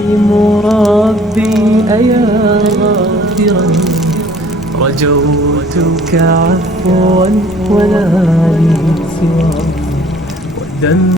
ربي أيا غافرا رجوتك عفوا ولا لي سواك والدم